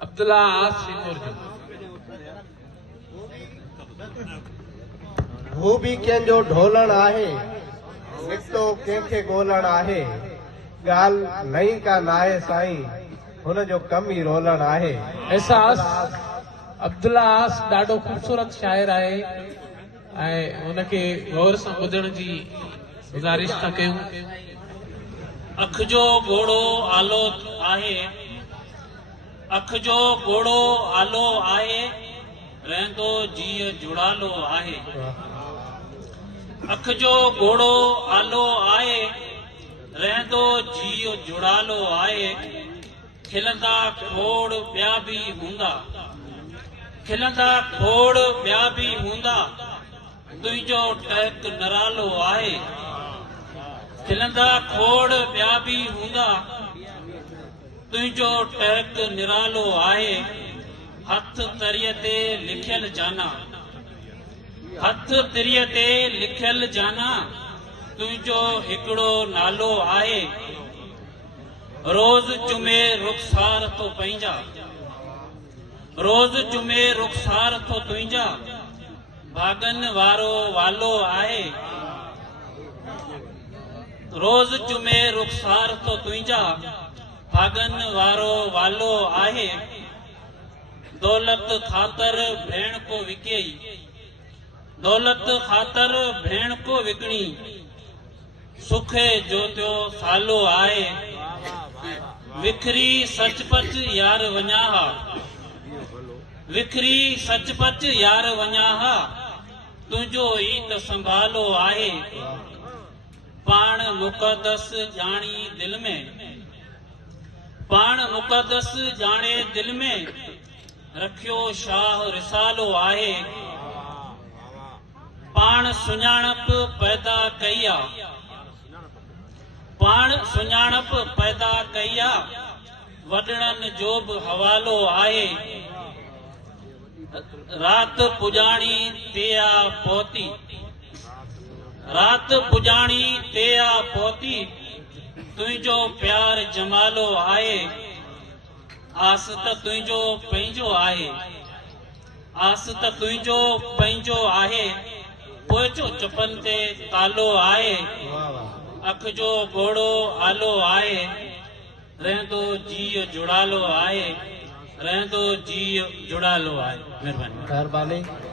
अब्दुल्ला सिंगुर जो वो भी कंहिंजो ढोलण आहे, निकितो कंहिंखे ॻोल्हण आहे। ॻाल्हि नई का नाहे साईं, हुनजो कम ई रोलण आहे। एहसास अब्दुल्ला ॾाढो ख़ूबसूरत शाइर आहे ऐं हुनखे गौर सां ॿुधण जी गुज़ारिश था कयूं। अख जो घोड़ो आलो आहे, अख जो घोड़ो आलो आहे, रहंदो जीअ जुड़ालो आहे। अख जो घोड़ो आलो आहे, रहंदो जीअ जुड़ालो आहे। खिलंदा खोड़ ॿिया बि हूंदा, खिलंदा खोड़ ॿिया बि हूंदा, तुंहिंजो टहक निरालो आहे। खिलंदा खोड़ ॿिया बि हूंदा, तुंहिंजो टहक निरालो आहे। हथ तरीअ ते लिखियल जाना, हथ तरीअ ते लिखियल जाना, तुंहिंजो हिकिड़ो नालो आहे। रोज़ चुमे रुखसार तो पंहिंजा, रोज़ चुमे रुखसार तो तुंहिंजा, भागन वारो वालो आहे। रोज़ चुमे रुखसार तो तुंहिंजा, भागन वारो वालो आहे। दौलत ख़ातर भेण को विकेई, दौलत ख़ातर भेण को विकणी, सुखे जो त्यो सालो आहे। विखरी सचपच यार वञा हा, विखरी सचपच यार वञा हा, तुंहिंजो ई त संभालो आहे। पाण मुक़दस ॼाणी दिल में, पाण मुक़दस ॼाणे दिल में, रखियो शाह रिसालो आहे। पाण सुञाणप पैदा कई आ, पाण सुञाणप पैदा कई आ, वॾड़नि जो बि हवालो आहे। रात पुॼाणी ते आ पहुती, रात पुॼाणी ते आ पहुती, तुंहिंजो प्यार जमालो आहे। आस त तुंहिंजो पंहिंजो आहे, आस त तुंहिंजो पंहिंजो आहे, पोइ जो चुपनि ते तालो आहे। अख जो घोड़ो आलो आहे, रहंदो जीअ जुड़ालो आहे, रहंदो जीअ जुड़ालो आहे। महिरबानी।